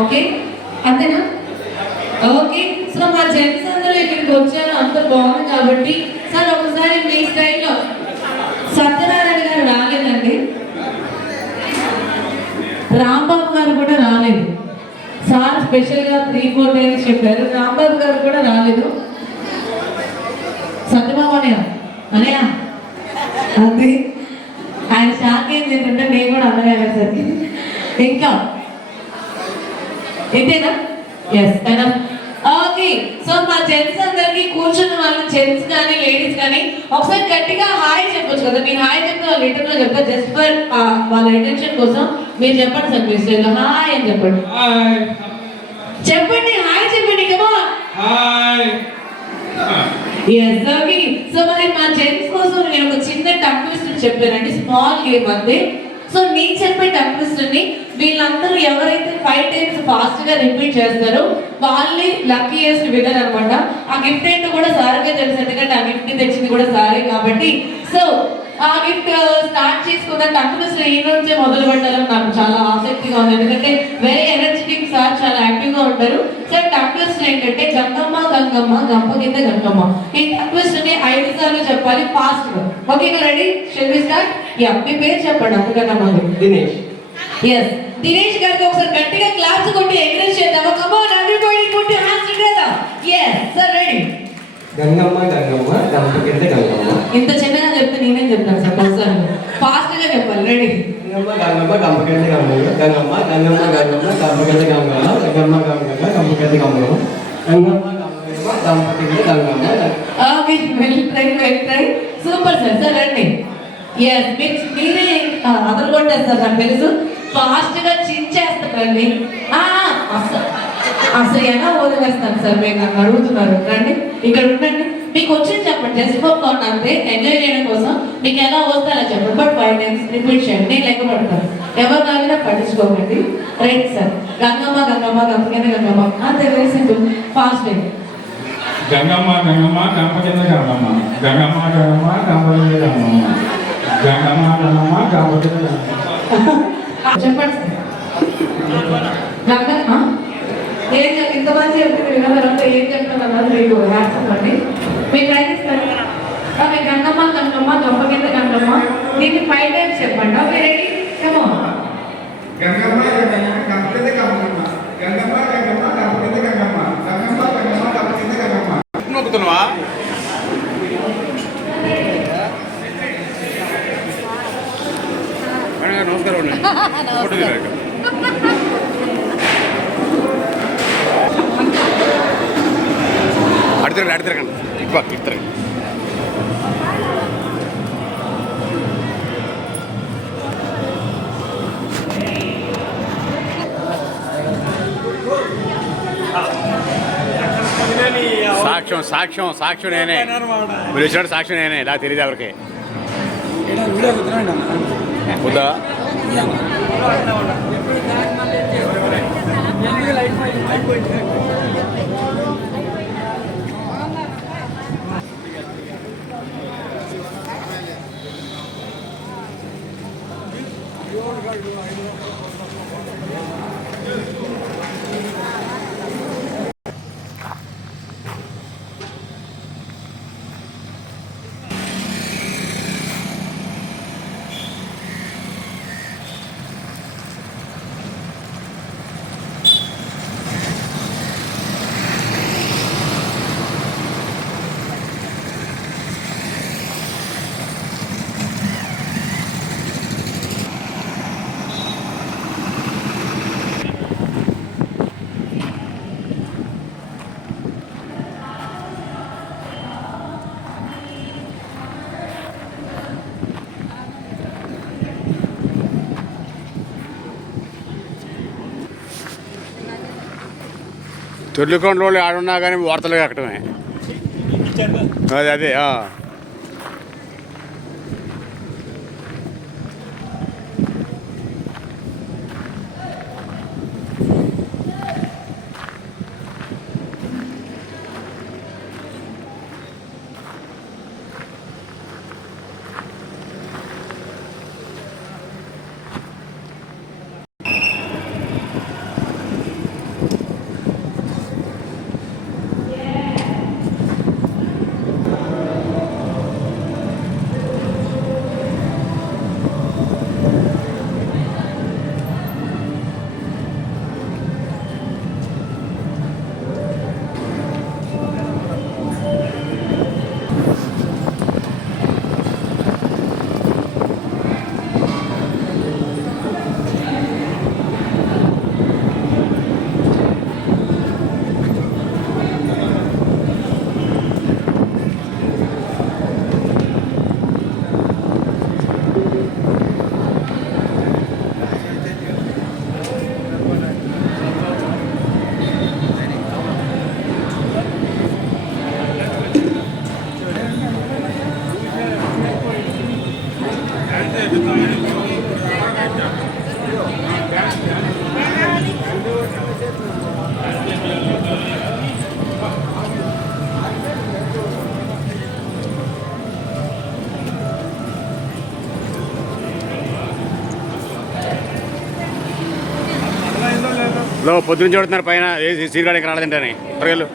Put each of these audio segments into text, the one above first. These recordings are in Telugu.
ఓకే అంతేనా? ఓకే. సో మా జెంట్స్ అందరూ ఇక్కడికి వచ్చారు, అంత బాగుంది కాబట్టి సార్ ఒకసారి మీ స్టైల్లో. సత్యనారాయణ గారు రాలేదండి, రాంబాబు గారు కూడా రాలేదు. సార్ స్పెషల్గా 3-4 టైమ్స్ చెప్పారు, రాంబాబు గారు కూడా రాలేదు. సత్యబాబు అనయ్య అది ఆయన షాక్ ఏంటి ఏంటంటే నేను కూడా అన్నయ్య అనేసరికి. ఇంకా ఇంతేనా? ఎస్ అయినా ఓకే. సో మా జెంట్స్ అందరికి కూర్చున్న వాళ్ళు జెంట్స్ కానీ లేడీస్ కానీ ఒకసారి గట్టిగా హాయ్ చెప్పొచ్చు కదా. మీరు హాయ్ చెప్తే వాళ్ళు రిటర్న్ లో చెప్తారు. జస్ట్ ఫర్ వాళ్ళ అటెన్షన్ కోసం మీరు చెప్పండి సార్. మీ స్టైల్లో హాయ్ అని చెప్పండి. చెప్పండి హాయ్ చెప్పండి. కమా హాయ్. Yes okay. సో మరి మా జెంట్స్ కోసం నేను ఒక చిన్న టంగ్ ట్విస్టర్ చెప్పానండి, స్మాల్ గేమ్ అంతే. సో నేను చెప్పే టంగ్ ట్విస్టర్ ని వీళ్ళందరూ ఎవరైతే 5 times ఫాస్ట్ గా రిపీట్ చేస్తారో వాళ్ళే లక్కీయెస్ట్ విన్నర్ అనమాట. ఆ గిఫ్ట్ ఏంటో కూడా సార్కే తెలుసు, ఎందుకంటే ఆ గిఫ్ట్ తెచ్చింది కూడా సారే కాబట్టి. సో ఆ గిఫ్ట్ స్టార్ట్ చేసుకున్న టంగ్ ట్విస్టర్ ఈ నుంచే మొదలు పెట్టాలని నాకు చాలా ఆసక్తిగా ఉంది, ఎందుకంటే వెరీ ఎనర్జెటిక్ సార్, చాలా యాక్టివ్ గా ఉంటారు. సార్ టంగ్ ట్విస్టర్ ఏంటంటే గంగమ్మ గంగమ్మ గంప కింద గంగమ్మ. ఈ టంగ్ ట్విస్టర్ ని 5 సార్లు చెప్పాలి ఫాస్ట్ గా. ఓకేనా? Ready? Shall we start? Yeah, మీ పేరు చెప్పండి అందుకన్నా ముందు. దినేష్. ఎస్, దినేష్ గారికి ఒకసారి గట్టిగా క్లాప్స్ కొట్టి ఎంకరేజ్ చేద్దామా? Come on everybody put your hands together. yes sir ready. Gangamma Gangamma గంప కింద గంగమ్మ. ఇంత చిన్నగా చెప్తే నేనేం చెప్తాను సార్, ఒకసారి ఫాస్ట్ గా చెప్పాలి. రెడీ? గంగమ్మ గంగమ్మ గంప కింద గంగమ్మ. గంగమ్మ గంగమ్మ గంగమ్మ గంప కింద గంగమ్మ. గంగమ్మ గంగమ్మ గంప కింద గంగమ్మ. గంగమ్మ గంగమ్మ గంప కింద Gangamma. Okay, well try. Super sir. Sir రండి. ఎస్, మీరే అదలు కొట్టేస్తారు నాకు తెలుసు. ఫాస్ట్ గా చించేస్తారండి. అసలు ఎలా వదిలేస్తాను సార్, మీరు నన్ను అడుగుతున్నారు. రండి ఇక్కడ ఉండండి, మీకు వచ్చింది చెప్పండి. జస్ట్ ఫర్ ఫన్ అంతే, ఎంజాయ్ చేయడం కోసం. మీకు ఎలా వస్తారో చెప్పండి, బట్ 5 times రిపీట్ చేయండి. నేను లెక్క పడతాను, ఎవరు కాగినా పట్టించుకోకండి. Right sir. గంగమ్మ గంగమ్మ గంప కింద గంగమ్మ. అంతే, very simple. Fast day. Gangamma Gangamma గంప కింద గంగమ్మ. గంగమ్మ గంగమ్మ గంప కింద గంగమ్మ. గంగమ్మ గంగమ్మ గంప కింద గంగమ్మ. చెప్పండి సార్. గంగమ్మ ఏం ఇంతమంది చెప్తుంది వినవరంతా ఏం చెప్తున్నారు మీకు హ్యాట్సప్ అండి. మీకు ట్రై చేస్తారు. ఓకే, గంగమ్మ గంగమ్మ గంప కింద గంగమ్మ. దీన్ని 5 times చెప్పండి. Okay ready? Come on. Gangamma Gangamma గంప కింద గంగమ్మ. గంగమ్మ గంగమ్మ గంప కింద గంగమ్మ. గంగమ్మ గంగమ్మ గంప కింద గంగమ్మ. నొక్కుతున్నావా? నమస్కారం అండి. అడితిరగండి ఇద్దరు. సాక్ష్యం నేనే. మీరు వచ్చినట్టు సాక్ష్యం నేనే, నాకు తెలియదు ఎవరికి. వద్దా? తొలికొండలో ఆడున్నా కానీ వార్తలు కక్కడమే. అదే పొద్దున్న చూడుతున్నారు పైన సీరుగాడికి రాలేదంటని త్వరగలు.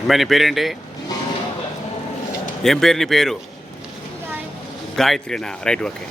అమ్మాయి నీ పేరేంటి? ఏం పేరు నీ పేరు? గాయత్రినా? Right, okay.